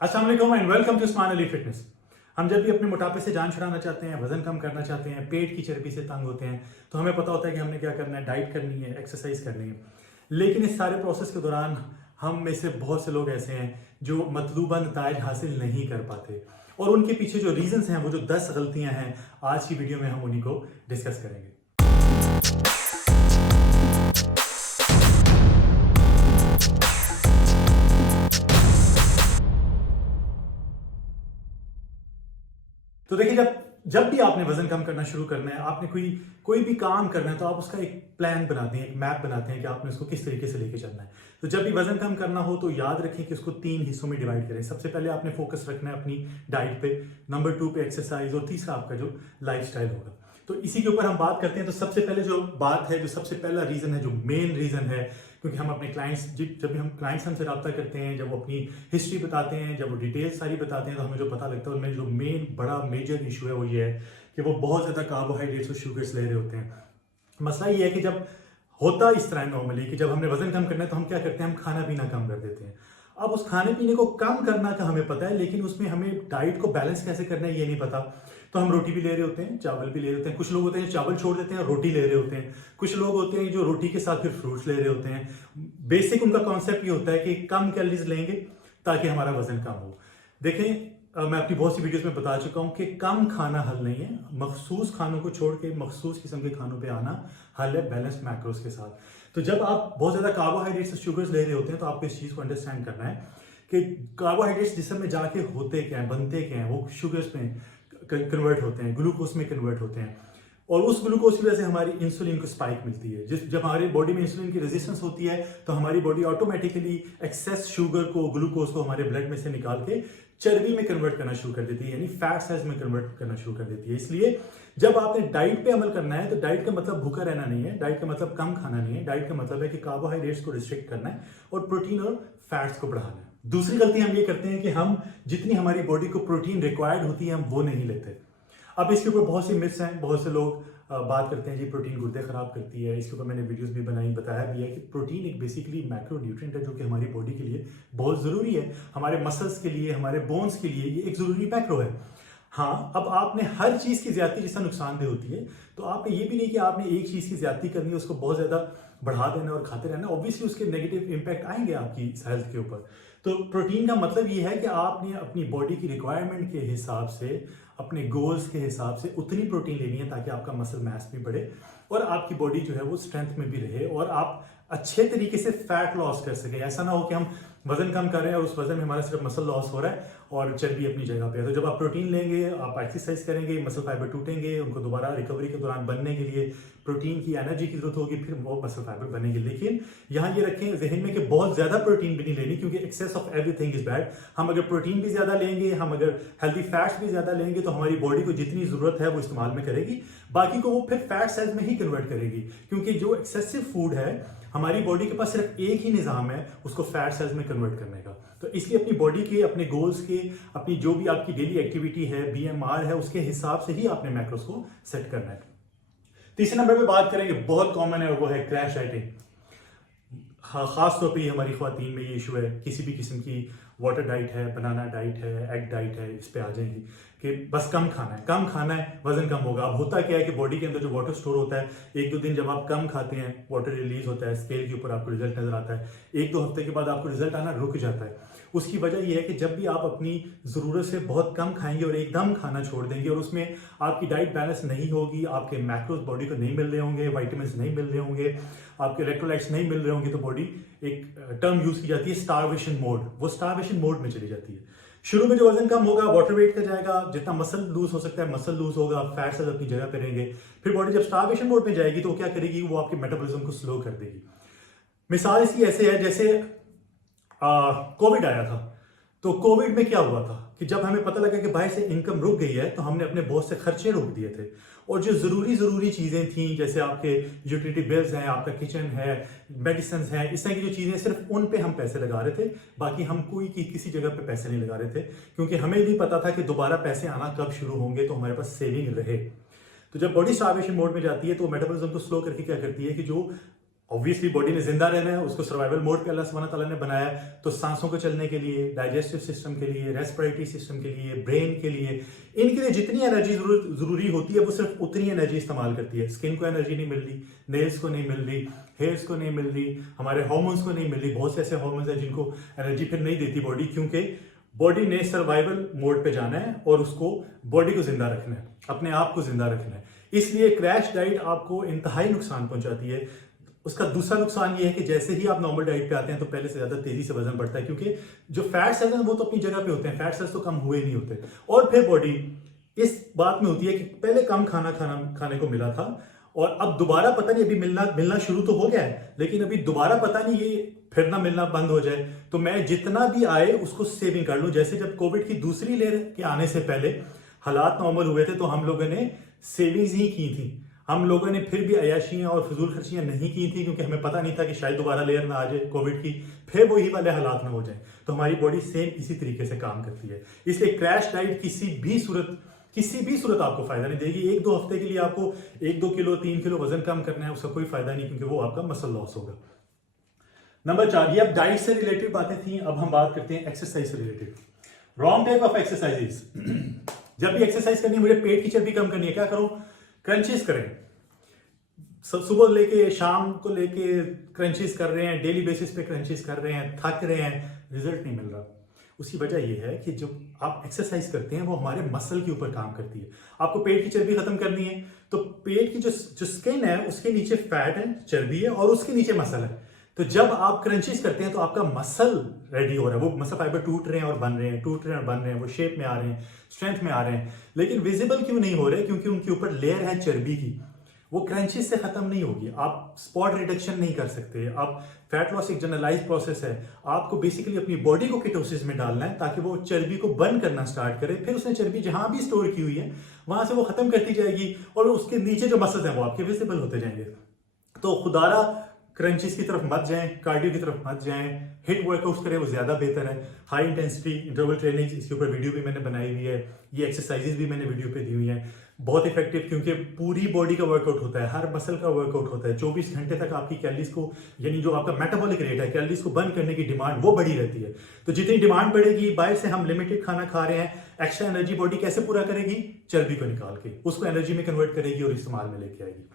अस्सलाम वालेकुम and welcome to Usman Ali fitness. हम जब भी अपने मोटापे से जान छुड़ाना चाहते हैं, वजन कम करना चाहते हैं, पेट की चर्बी से तंग होते हैं, तो हमें पता होता है कि हमने क्या करना है, डाइट करनी है, एक्सरसाइज करनी है। लेकिन इस सारे प्रोसेस के दौरान हम में से बहुत से लोग ऐसे हैं जो मतलूबा नताइज हासिल नहीं कर पाते, और उनके पीछे जो रीजंस हैं, वो जो 10 गलतियां हैं, आज की वीडियो में हम उन्हीं को डिस्कस करेंगे। तो देखिए, जब भी आपने वजन कम करना शुरू करना है, आपने कोई भी काम करना है, तो आप उसका एक प्लान बनाते हैं, एक मैप बनाते हैं कि आपने उसको किस तरीके से लेके चलना है। तो जब भी वजन कम करना हो तो याद रखें कि उसको 3 हिस्सों में डिवाइड करें। सबसे पहले आपने फोकस रखना है अपनी डाइट पे, नंबर 2 पे एक्सरसाइज, और तीसरा आपका जो लाइफस्टाइल होगा। तो इसी के ऊपर हम बात करते हैं। तो सबसे पहले जो बात है, जो सबसे पहला रीजन है, जो मेन रीजन है, क्योंकि हम अपने क्लाइंट्स, जब भी हम क्लाइंट्स हमसे रब्ता करते हैं, जब वो अपनी हिस्ट्री बताते हैं, जब वो डिटेल्स सारी बताते हैं, तो हमें जो पता लगता है उनमें जो बड़ा मेजर इशू है वो ये है कि वो बहुत ज़्यादा कार्बोहाइड्रेट्स और शुगर्स ले रहे होते हैं। मसला ये है कि जब होता इस तरह नॉर्मली कि जब हमने वजन कम करना है तो हम क्या करते हैं, हम खाना पीना कम कर देते हैं। अब उस खाने पीने को कम करना का हमें पता है, लेकिन उसमें हमें डाइट को बैलेंस कैसे करना है ये नहीं पता। तो हम रोटी भी ले रहे होते हैं, चावल भी ले रहे होते हैं। कुछ लोग होते हैं चावल छोड़ देते हैं, रोटी ले रहे होते हैं। कुछ लोग होते हैं जो रोटी के साथ फिर फ्रूट्स ले रहे होते हैं। बेसिक उनका कॉन्सेप्ट ये होता है कि कम कैलोरीज लेंगे ताकि हमारा वजन कम हो। देखें, मैं अपनी बहुत सी वीडियोस में बता चुका हूं कि कम खाना हल नहीं है। मखसूस खानों को छोड़ के मखसूस किस्म के खानों पे आना हल है, बैलेंस मैक्रोस के साथ। तो जब आप बहुत ज्यादा कार्बोहाइड्रेट्स और शुगर्स ले रहे होते हैं तो आपको इस चीज को अंडरस्टैंड करना है कि कार्बोहाइड्रेट्स जिसम में जाके होते क्या है, बनते क्या है, वो शुगर्स में कन्वर्ट होते हैं, ग्लूकोज में कन्वर्ट होते हैं, और उस ग्लूकोज की वजह से हमारी इंसुलिन को स्पाइक मिलती है। जब हमारी बॉडी में इंसुलिन की रेजिस्टेंस होती है तो हमारी बॉडी ऑटोमेटिकली एक्सेस शुगर को, ग्लूकोज को हमारे ब्लड में से निकाल के चर्बी में कन्वर्ट करना शुरू कर देती है, यानी फैट सेल्स में कन्वर्ट करना शुरू कर देती है। इसलिए जब आपने डाइट पे अमल करना है तो डाइट का मतलब भूखा रहना नहीं है, डाइट का मतलब कम खाना नहीं है, डाइट का मतलब है कि कार्बोहाइड्रेट्स को रिस्ट्रिक्ट करना है और प्रोटीन और फैट्स को बढ़ाना है। दूसरी गलती हम ये करते हैं कि हम जितनी हमारी बॉडी को प्रोटीन रिक्वायर्ड होती है हम वो नहीं लेते। अब इसके ऊपर बहुत सी मिथ्स हैं। बहुत से लोग बात करते हैं जी प्रोटीन गुर्दे खराब करती है। इसके ऊपर मैंने वीडियोस भी बनाई, बताया भी है कि प्रोटीन एक बेसिकली मैक्रो न्यूट्रिएंट है जो कि हमारी बॉडी के लिए बहुत ज़रूरी है, हमारे मसल्स के लिए, हमारे बोन्स के लिए ये एक ज़रूरी मैक्रो है। हाँ, अब आपने हर चीज़ की ज्यादती जिससे नुकसानदेह होती है, तो आपने ये भी नहीं कि आपने एक चीज़ की ज्यादती करनी है, उसको बहुत ज़्यादा बढ़ा देना और खाते रहना। ऑब्वियसली उसके नेगेटिव इंपैक्ट आएंगे आपकी हेल्थ के ऊपर। तो प्रोटीन का मतलब ये है कि आपने अपनी बॉडी की रिक्वायरमेंट के हिसाब से, अपने गोल्स के हिसाब से उतनी प्रोटीन लेनी है ताकि आपका मसल मास भी बढ़े और आपकी बॉडी जो है वो स्ट्रेंथ में भी रहे और आप अच्छे तरीके से फैट लॉस कर सके। ऐसा ना हो कि हम वजन कम कर रहे हैं और उस वजन में हमारा सिर्फ मसल लॉस हो रहा है और चर्बी अपनी जगह पे है। तो जब आप प्रोटीन लेंगे, आप एक्सरसाइज करेंगे, मसल फाइबर टूटेंगे, उनको दोबारा रिकवरी के दौरान बनने के लिए प्रोटीन की एनर्जी की जरूरत होगी, फिर वो मसल फाइबर बनेंगे। लेकिन यहाँ ये रखें जहन में कि बहुत ज्यादा प्रोटीन भी नहीं लेनी, क्योंकि excess of everything is bad. हम अगर प्रोटीन भी ज्यादा लेंगे, हम अगर हेल्दी फैट्स भी ज्यादा लेंगे, तो हमारी बॉडी को जितनी जरूरत है वो इस्तेमाल में करेगी, बाकी को वो फिर फैट सेल्स में ही कन्वर्ट करेगी। क्योंकि जो एक्सेसिव फूड है, हमारी बॉडी के पास सिर्फ एक ही निजाम है उसको फैट सेल्स में कन्वर्ट करने का। तो इसलिए अपनी बॉडी के, अपने गोल्स के, अपनी जो भी आपकी डेली एक्टिविटी है, बीएमआर है, उसके हिसाब से ही आपने मैक्रोस को सेट करना है। तीसरे नंबर पे बात करेंगे, बहुत कॉमन है, और वो है क्रैश डाइटिंग। हाँ, खास तौर पे हमारी ख्वातीन में ये इशू है। किसी भी किस्म की वाटर डाइट है, बनाना डाइट है, एग डाइट है, इस पे आ जाएंगी कि बस कम खाना है, कम खाना है, वजन कम होगा। अब होता क्या है कि बॉडी के अंदर जो वाटर स्टोर होता है, एक दो दिन जब आप कम खाते हैं, वाटर रिलीज होता है, स्केल के ऊपर आपको रिजल्ट नजर आता है, एक दो हफ्ते के बाद आपको रिजल्ट आना रुक जाता है। उसकी वजह यह है कि जब भी आप अपनी ज़रूरत से बहुत कम खाएंगे और एकदम खाना छोड़ देंगे और उसमें आपकी डाइट बैलेंस नहीं होगी, आपके मैक्रोस बॉडी को नहीं मिल रहे होंगे, वाइटामिन नहीं मिल रहे होंगे, आपके इलेक्ट्रोलाइट्स नहीं मिल रहे होंगे, तो बॉडी एक टर्म यूज की जाती है स्टारवेशन मोड, वो स्टारवेशन मोड में चली जाती है। शुरू में जो वजन कम होगा, वाटर वेट का जाएगा, जितना मसल लूज हो सकता है मसल लूज होगा, फैट सेल्स अपनी जगह पे रहेंगे। फिर बॉडी जब स्टारवेशन मोड में जाएगी तो वो क्या करेगी, वो आपके मेटाबॉलिज्म को स्लो कर देगी। मिसाल इसकी ऐसे है जैसे कोविड आया था। तो कोविड में क्या हुआ था कि जब हमें पता लगा कि बाहर से इनकम रुक गई है, तो हमने अपने बहुत से खर्चे रोक दिए थे, और जो जरूरी चीजें थी, जैसे आपके यूटिलिटी बिल्स हैं, आपका किचन है, मेडिसिन है, इस तरह की जो चीजें, सिर्फ उन पे हम पैसे लगा रहे थे। बाकी हम किसी जगह पे पैसे नहीं लगा रहे थे, क्योंकि हमें नहीं पता था कि दोबारा पैसे आना कब शुरू होंगे, तो हमारे पास सेविंग रहे। तो जब बॉडी स्टारवेशन मोड में जाती है तो मेटाबॉलिज्म को स्लो करके क्या करती है कि जो ऑब्वियसली बॉडी ने जिंदा रहना है, उसको सर्वाइवल मोड पे अल्लाह सुब्हानहू तआला ने बनाया है, तो सांसों को चलने के लिए, डाइजेस्टिव सिस्टम के लिए, रेस्पिरेटरी सिस्टम के लिए, ब्रेन के लिए, इनके लिए जितनी एनर्जी जरूरी होती है वो सिर्फ उतनी एनर्जी इस्तेमाल करती है। स्किन को एनर्जी नहीं मिल रही, नेल्स को नहीं मिल रही, हेयर्स को नहीं मिल रही, हमारे हार्मोन्स को नहीं मिल रही। बहुत से ऐसे हार्मोन्स हैं जिनको एनर्जी फिर नहीं देती बॉडी, क्योंकि बॉडी ने सर्वाइवल मोड पे जाना है और उसको बॉडी को जिंदा रखना है, अपने आप को जिंदा रखना है। इसलिए क्रैश डाइट आपको इंतहाई नुकसान पहुंचाती है। उसका दूसरा नुकसान ये है कि जैसे ही आप नॉर्मल डाइट पे आते हैं तो पहले से ज्यादा तेजी से वजन बढ़ता है, क्योंकि जो फैट सेल्स हैं वो तो अपनी जगह पे होते हैं, फैट सेल्स तो कम हुए नहीं होते। और फिर बॉडी इस बात में होती है कि पहले कम खाने को मिला था और अब दोबारा पता नहीं, अभी मिलना शुरू तो हो गया है, लेकिन अभी दोबारा पता नहीं ये फिर ना मिलना बंद हो जाए, तो मैं जितना भी आए उसको सेविंग कर लूं। जैसे जब कोविड की दूसरी लहर के आने से पहले हालात नॉर्मल हुए थे तो हम लोगों ने सेविंग्स ही की थी, हम लोगों ने फिर भी अयाशियां और फजूल खर्चियां नहीं की थी, क्योंकि हमें पता नहीं था कि शायद दोबारा लेयर ना आ जाए कोविड की, फिर वही वाले हालात ना हो जाए। तो हमारी बॉडी सेम इसी तरीके से काम करती है। इसलिए क्रैश डाइट किसी भी सूरत आपको फायदा नहीं देगी। 1-2 हफ्ते के लिए आपको 1-2 किलो 3 किलो वजन कम करना है, उसका कोई फायदा नहीं, क्योंकि वो आपका मसल लॉस होगा। नंबर 4, ये अब डाइट से रिलेटेड बातें थी, अब हम बात करते हैं एक्सरसाइज से related. Wrong type of exercises. जब भी एक्सरसाइज करनी है, मुझे पेट की चर्बी कम करनी है, क्या करूं? क्रंचेस करें। सुबह लेके शाम को लेके क्रंचेस कर रहे हैं, डेली बेसिस पे क्रंचेस कर रहे हैं, थक रहे हैं, रिजल्ट नहीं मिल रहा। उसकी वजह यह है कि जब आप एक्सरसाइज करते हैं वो हमारे मसल के ऊपर काम करती है। आपको पेट की चर्बी खत्म करनी है तो पेट की जो स्किन है उसके नीचे फैट है, चर्बी है, और उसके नीचे मसल है। तो जब आप क्रंचेस करते हैं तो आपका मसल रेडी हो रहा है, वो मसल फाइबर टूट रहे हैं और बन रहे हैं, टूट रहे हैं और बन रहे हैं, वो शेप में आ रहे हैं, स्ट्रेंथ में आ रहे हैं, लेकिन विजिबल क्यों नहीं हो रहे? क्योंकि उनके ऊपर लेयर है चर्बी की, वो क्रंचेस से खत्म नहीं होगी। आप स्पॉट रिडक्शन नहीं कर सकते। आप फैट लॉस एक जनरलाइज प्रोसेस है, आपको बेसिकली अपनी बॉडी को कीटोसिस में डालना है ताकि वो चर्बी को बर्न करना स्टार्ट करे, फिर उसने चर्बी जहां भी स्टोर की हुई है वहां से वो खत्म करती जाएगी और उसके नीचे जो मसल्स हैं वो आपके विजिबल होते जाएंगे। तो खुदारा क्रंचेस की तरफ मत जाएं, कार्डियो की तरफ मत जाएं, हिट वर्कआउट्स करें, वो ज्यादा बेहतर है। हाई इंटेंसिटी इंटरवल ट्रेनिंग, इसके ऊपर वीडियो भी मैंने बनाई हुई है, ये एक्सरसाइजेस भी मैंने वीडियो पे दी हुई है। बहुत इफेक्टिव, क्योंकि पूरी बॉडी का वर्कआउट होता है, हर मसल का वर्कआउट होता है। 24 घंटे तक आपकी कैलोरीज को, यानी जो आपका मेटाबॉलिक रेट है, कैलोरीज को बर्न करने की डिमांड वो बढ़ी रहती है। तो जितनी डिमांड बढ़ेगी, बाहर से हम लिमिटेड खाना खा रहे हैं, एक्स्ट्रा एनर्जी बॉडी कैसे पूरा करेगी? चर्बी को निकाल के उसको एनर्जी में कन्वर्ट करेगी और इस्तेमाल में लेके आएगी।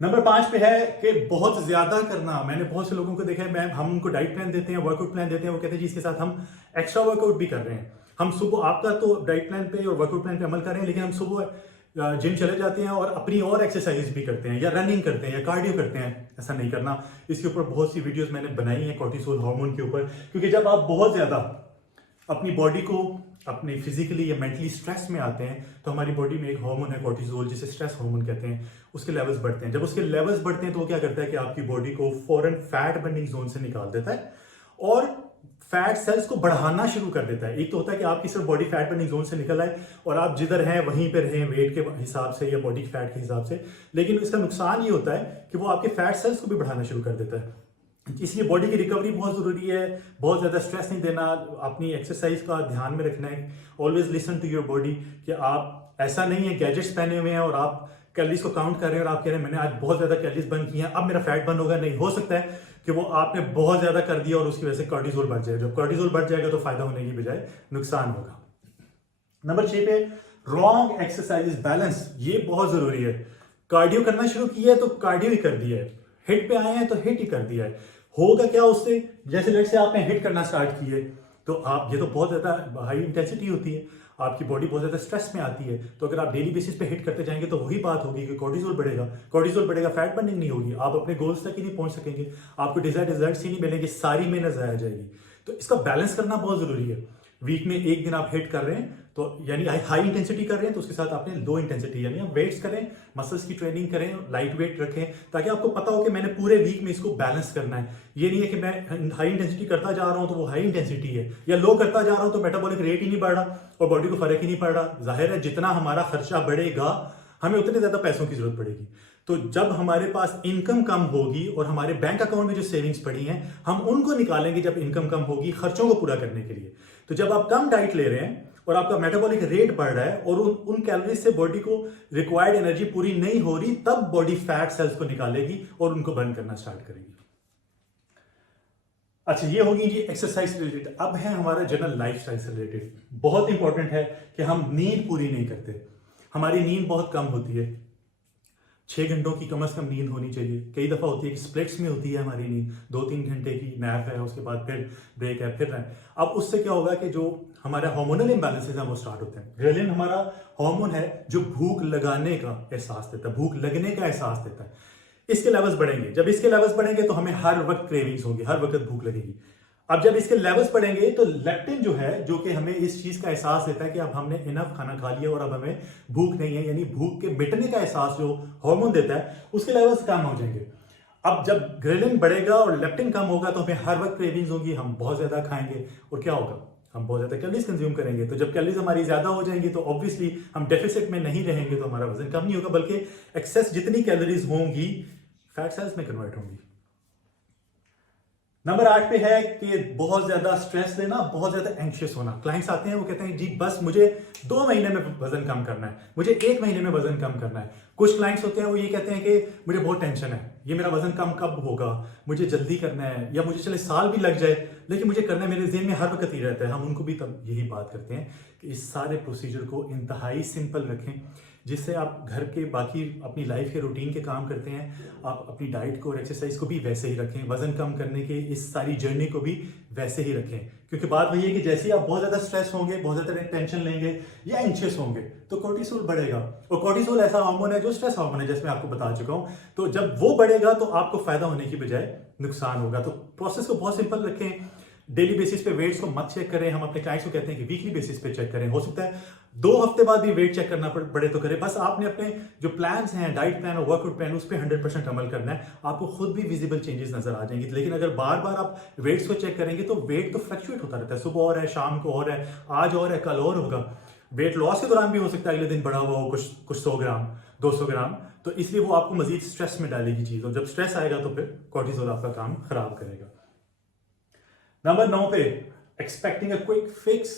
नंबर 5 पे है कि बहुत ज्यादा करना। मैंने बहुत से लोगों को देखा है, हम उनको डाइट प्लान देते हैं, वर्कआउट प्लान देते हैं, वो कहते हैं जी इसके साथ हम एक्स्ट्रा वर्कआउट भी कर रहे हैं। हम सुबह, आपका तो डाइट प्लान पे और वर्कआउट प्लान पे अमल कर रहे हैं, लेकिन हम सुबह जिम चले जाते हैं और अपनी और एक्सरसाइज भी करते हैं, या रनिंग करते हैं, या कार्डियो करते हैं। ऐसा नहीं करना। इसके ऊपर बहुत सी वीडियोस मैंने बनाई हैं कॉर्टिसोल हार्मोन के ऊपर, क्योंकि जब आप बहुत ज्यादा अपनी बॉडी को अपनी फिजिकली या मेंटली स्ट्रेस में आते हैं तो हमारी बॉडी में एक हार्मोन है कॉर्टिसोल, जिसे स्ट्रेस हार्मोन कहते हैं, उसके लेवल्स बढ़ते हैं। जब उसके लेवल्स बढ़ते हैं तो वो क्या करता है कि आपकी बॉडी को फौरन फैट बर्निंग जोन से निकाल देता है और फैट सेल्स को बढ़ाना शुरू कर देता है। एक तो होता है कि आपकी सिर्फ बॉडी फैट बर्निंग जोन से निकल आए और आप जिधर हैं वहीं पर रहें वेट के हिसाब से या बॉडी फैट के हिसाब से, लेकिन इसका नुकसान ये होता है कि वो आपके फैट सेल्स को भी बढ़ाना शुरू कर देता है। इसलिए बॉडी की रिकवरी बहुत जरूरी है, बहुत ज्यादा स्ट्रेस नहीं देना, अपनी एक्सरसाइज का ध्यान में रखना है। Always listen to your body, कि आप, ऐसा नहीं है गैजेट्स पहने हुए हैं और आप कैलोरीज को काउंट कर रहे हैं और आप कह रहे हैं मैंने आज बहुत ज्यादा कैलोरीज बर्न की हैं, अब मेरा फैट बर्न होगा। नहीं, हो सकता है कि वो आपने बहुत ज्यादा कर दिया और उसकी वजह से कॉर्टिसोल बढ़ जाए। जब कॉर्टिसोल बढ़ जाएगा तो फायदा होने की बजाय नुकसान होगा। नंबर 6 पे रॉन्ग एक्सरसाइज बैलेंस, ये बहुत जरूरी है। कार्डियो करना शुरू किया है तो कार्डियो ही कर दिया है, हिट पे आए हैं तो हिट ही कर दिया है। होगा क्या उससे? जैसे लेट से आपने हिट करना स्टार्ट किए तो आप, ये तो बहुत ज्यादा हाई इंटेंसिटी होती है, आपकी बॉडी बहुत ज्यादा स्ट्रेस में आती है, तो अगर आप डेली बेसिस पे हिट करते जाएंगे तो वही बात होगी कि कॉर्टिसोल बढ़ेगा, फैट बर्निंग नहीं होगी, आप अपने गोल्स तक ही नहीं पहुंच सकेंगे, आपको डिजायर्ड रिजल्ट्स ही नहीं मिलेंगे, सारी मेहनत जाया जाएगी। तो इसका बैलेंस करना बहुत जरूरी है। वीक में एक दिन आप हिट कर रहे हैं तो यानी हाई इंटेंसिटी कर रहे हैं तो उसके साथ आपने लो इंटेंसिटी यानी आप वेट्स करें, मसल्स की ट्रेनिंग करें, लाइट वेट रखें, ताकि आपको पता हो कि मैंने पूरे वीक में इसको बैलेंस करना है। ये नहीं है कि मैं हाई इंटेंसिटी करता जा रहा हूं तो वो हाई इंटेंसिटी है, या लो करता जा रहा हूं तो मेटाबॉलिक रेट ही नहीं बढ़ रहा और बॉडी को फर्क ही नहीं पड़ रहा। जाहिर है जितना हमारा खर्चा बढ़ेगा हमें उतने ज्यादा पैसों की जरूरत पड़ेगी। तो जब हमारे पास इनकम कम होगी और हमारे बैंक अकाउंट में जो सेविंग्स पड़ी हैं हम उनको निकालेंगे जब इनकम कम होगी खर्चों को पूरा करने के लिए। तो जब आप कम डाइट ले रहे हैं और आपका मेटाबॉलिक रेट बढ़ रहा है और उन कैलोरीज से बॉडी को रिक्वायर्ड एनर्जी पूरी नहीं हो रही, तब बॉडी फैट सेल्स को निकालेगी और उनको बर्न करना स्टार्ट करेगी। अच्छा, ये होगी जी एक्सरसाइज से रिलेटेड। अब है हमारा जनरल लाइफस्टाइल से रिलेटेड। बहुत इंपॉर्टेंट है कि हम नींद पूरी नहीं करते, हमारी नींद बहुत कम होती है। 6 घंटों की कम से कम नींद होनी चाहिए। कई दफ़ा होती है कि स्प्लिट्स में होती है हमारी नींद, 2-3 घंटे की नैप है, उसके बाद फिर ब्रेक है, फिर है। अब उससे क्या होगा कि जो हमारा हार्मोनल इम्बैलेंसेस हैं वो स्टार्ट होते हैं। ग्रेलिन हमारा हार्मोन है जो भूख लगाने का एहसास देता है, भूख लगने का एहसास देता है। इसके लेवल्स बढ़ेंगे। जब इसके लेवल्स बढ़ेंगे तो हमें हर वक्त क्रेविंग्स होगी, हर वक्त भूख लगेगी। अब जब इसके लेवल्स बढ़ेंगे तो लेप्टिन जो है, जो कि हमें इस चीज का एहसास देता है कि अब हमने इनफ खाना खा लिया और अब हमें भूख नहीं है, यानी भूख के मिटने का एहसास जो हार्मोन देता है, उसके लेवल्स कम हो जाएंगे। अब जब ग्रेलिन बढ़ेगा और लेप्टिन कम होगा तो हमें हर वक्त क्रेविंग्स होगी, हम बहुत ज्यादा खाएंगे और क्या होगा, हम बहुत ज्यादा कैलोरीज कंज्यूम करेंगे। तो जब कैलोरीज हमारी ज्यादा हो जाएंगी तो ऑब्वियसली हम डेफिसिट में नहीं रहेंगे, तो हमारा वजन कम नहीं होगा, बल्कि एक्सेस जितनी कैलोरीज होंगी फैट सेल्स में कन्वर्ट होंगी। नंबर 8 पे है कि बहुत ज्यादा स्ट्रेस लेना, बहुत ज्यादा एंशियस होना। क्लाइंट्स आते हैं, वो कहते हैं जी बस मुझे 2 महीने में वजन कम करना है, मुझे 1 महीने में वजन कम करना है। कुछ क्लाइंट्स होते हैं वो ये कहते हैं कि मुझे बहुत टेंशन है, ये मेरा वजन कम कब होगा, मुझे जल्दी करना है, या मुझे चले साल भी लग जाए लेकिन मुझे करना है, मेरे ज़हन में हर वक्त ही रहता है। हम उनको भी तब यही बात करते हैं कि इस सारे प्रोसीजर को इंतहाई सिंपल रखें, जिससे आप घर के बाकी अपनी लाइफ के रूटीन के काम करते हैं, आप अपनी डाइट को और एक्सरसाइज को भी वैसे ही रखें, वजन कम करने के इस सारी जर्नी को भी वैसे ही रखें। क्योंकि बात वही है कि जैसे ही आप बहुत ज़्यादा स्ट्रेस होंगे, बहुत ज़्यादा टेंशन लेंगे या एंशियस होंगे तो कोर्टिसोल बढ़ेगा, और कोर्टिसोल ऐसा हार्मोन है जो स्ट्रेस हार्मोन है, जैसे मैं आपको बता चुका हूँ। तो जब वो बढ़ेगा तो आपको फायदा होने की बजाय नुकसान होगा। तो प्रोसेस को बहुत सिंपल रखें। डेली बेसिस पे वेट्स को मत चेक करें। हम अपने क्लाइंट्स को कहते हैं कि वीकली बेसिस पे चेक करें। हो सकता है 2 हफ्ते बाद भी वेट चेक करना पड़े तो करें। बस आपने अपने जो प्लान्स हैं, डाइट प्लान और वर्कआउट प्लान, उस पर 100% अमल करना है। आपको खुद भी विजिबल चेंजेस नजर आ जाएंगे। लेकिन अगर बार बार आप वेट्स को चेक करेंगे तो वेट तो फ्लक्चुएट होता रहता है, सुबह और है, शाम को और है, आज और है, कल और होगा। वेट लॉस के दौरान भी हो सकता है अगले दिन बढ़ा हुआ हो कुछ 100 ग्राम 200 ग्राम। तो इसलिए वो आपको मजीद स्ट्रेस में डालेगी चीज, और जब स्ट्रेस आएगा तो फिर कोर्टिसोल आपका काम खराब करेगा। नंबर 9 पे एक्सपेक्टिंग अ क्विक फिक्स,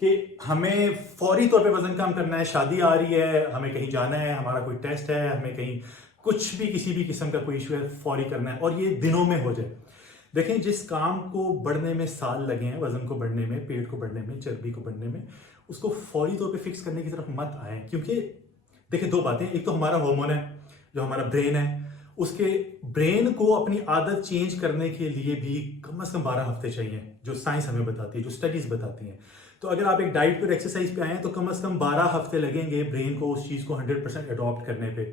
कि हमें फौरी तौर पे वजन कम करना है, शादी आ रही है, हमें कहीं जाना है, हमारा कोई टेस्ट है, हमें कहीं कुछ भी किसी भी किस्म का कोई इशू है, फौरी करना है और ये दिनों में हो जाए। देखें, जिस काम को बढ़ने में साल लगे हैं, वजन को बढ़ने में, पेट को बढ़ने में, चर्बी को बढ़ने में, उसको फौरी तौर पे फिक्स करने की तरफ मत आए। क्योंकि देखिए 2 बातें, एक तो हमारा हार्मोन है जो हमारा ब्रेन है, उसके ब्रेन को अपनी आदत चेंज करने के लिए भी कम से कम 12 हफ्ते चाहिए, जो साइंस हमें बताती है, जो स्टडीज बताती हैं। तो अगर आप एक डाइट पर एक्सरसाइज पे आए हैं तो कम से कम 12 हफ्ते लगेंगे ब्रेन को उस चीज़ को 100% अडॉप्ट करने पे,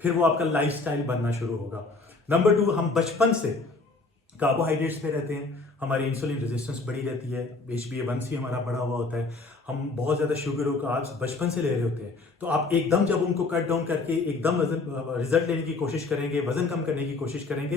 फिर वो आपका लाइफस्टाइल बनना शुरू होगा। नंबर 2, हम बचपन से कार्बोहाइड्रेट्स पे रहते हैं, हमारी इंसुलिन रेजिस्टेंस बढ़ी रहती है, HbA1c हमारा बढ़ा हुआ होता है, हम बहुत ज़्यादा शुगर और कार्ब्स बचपन से ले रहे होते हैं। तो आप एकदम जब उनको कट डाउन करके एकदम वजन रिजल्ट लेने की कोशिश करेंगे, वजन कम करने की कोशिश करेंगे,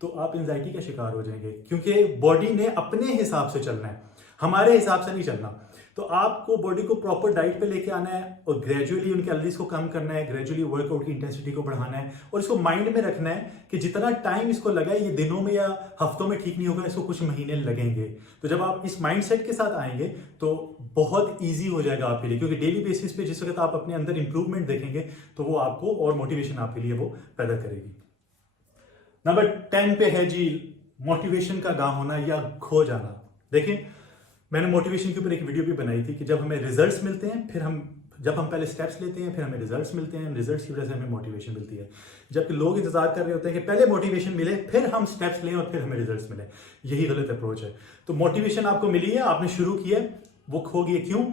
तो आप एंजाइटी का शिकार हो जाएंगे। क्योंकि बॉडी ने अपने हिसाब से चलना है, हमारे हिसाब से नहीं चलना। तो आपको बॉडी को प्रॉपर डाइट पे लेके आना है और ग्रेजुअली उन कैलोरीज को कम करना है, ग्रेजुअली वर्कआउट की इंटेंसिटी को बढ़ाना है, और इसको माइंड में रखना है कि जितना टाइम इसको लगा है, ये दिनों में या हफ्तों में ठीक नहीं होगा, इसको कुछ महीने लगेंगे। तो जब आप इस माइंडसेट के साथ आएंगे तो बहुत ईजी हो जाएगा आपके लिए, क्योंकि डेली बेसिस पे जिस वक्त आप अपने अंदर इंप्रूवमेंट देखेंगे तो वो आपको और मोटिवेशन आपके लिए वो पैदा करेगी। नंबर 10 पे है जी मोटिवेशन का ना होना या खो जाना। देखिए, मैंने मोटिवेशन के ऊपर एक वीडियो भी बनाई थी कि जब हमें रिजल्ट्स मिलते हैं, फिर जब हम पहले स्टेप्स लेते हैं, फिर हमें रिजल्ट्स मिलते हैं, रिजल्ट्स की वजह से हमें मोटिवेशन मिलती है। जबकि लोग इंतजार कर रहे होते हैं कि पहले मोटिवेशन मिले, फिर हम स्टेप्स लें और फिर हमें रिजल्ट्स मिले। यही गलत अप्रोच है। तो मोटिवेशन आपको मिली है, आपने शुरू किया, वो खो गई। क्यों?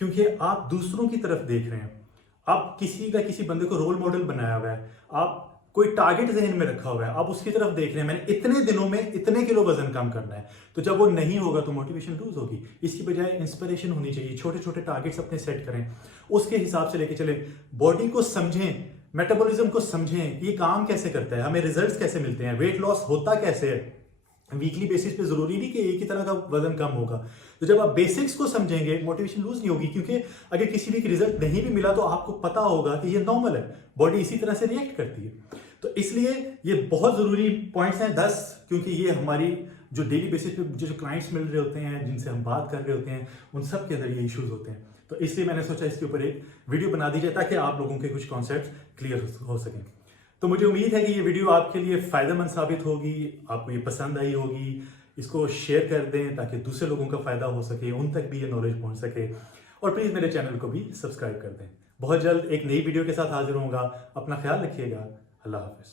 क्योंकि आप दूसरों की तरफ देख रहे हैं, आप किसी बंदे को रोल मॉडल बनाया हुआ है, आप कोई टारगेट जहन में रखा हुआ है, आप उसकी तरफ देख रहे हैं, मैंने इतने दिनों में इतने किलो वजन कम करना है। तो जब वो नहीं होगा तो मोटिवेशन लूज होगी। इसकी बजाय इंस्पिरेशन होनी चाहिए, छोटे छोटे टारगेट्स अपने सेट करें, उसके हिसाब से लेके चले, बॉडी को समझें, मेटाबॉलिज्म को समझें, ये काम कैसे करता है, हमें रिजल्ट्स कैसे मिलते हैं, वेट लॉस होता कैसे है। वीकली बेसिस पे जरूरी नहीं कि एक ही तरह का वजन कम होगा। तो जब आप बेसिक्स को समझेंगे, मोटिवेशन लूज नहीं होगी। क्योंकि अगर किसी भी रिजल्ट नहीं भी मिला तो आपको पता होगा कि ये नॉर्मल है, बॉडी इसी तरह से रिएक्ट करती है। तो इसलिए ये बहुत जरूरी पॉइंट्स हैं 10, क्योंकि ये हमारी जो डेली बेसिस पे जो क्लाइंट्स मिल रहे होते हैं, जिनसे हम बात कर रहे होते हैं, उन सब के अंदर ये इश्यूज होते हैं। तो इसलिए मैंने सोचा इसके ऊपर एक वीडियो बना दी जाए ताकि आप लोगों के कुछ कॉन्सेप्ट क्लियर हो सकें। तो मुझे उम्मीद है कि ये वीडियो आपके लिए फ़ायदेमंद साबित होगी, आपको ये पसंद आई होगी। इसको शेयर कर दें ताकि दूसरे लोगों का फ़ायदा हो सके, उन तक भी ये नॉलेज पहुंच सके। और प्लीज़ मेरे चैनल को भी सब्सक्राइब कर दें। बहुत जल्द एक नई वीडियो के साथ हाजिर होऊंगा। अपना ख्याल रखिएगा। अल्लाह हाफ़िज़।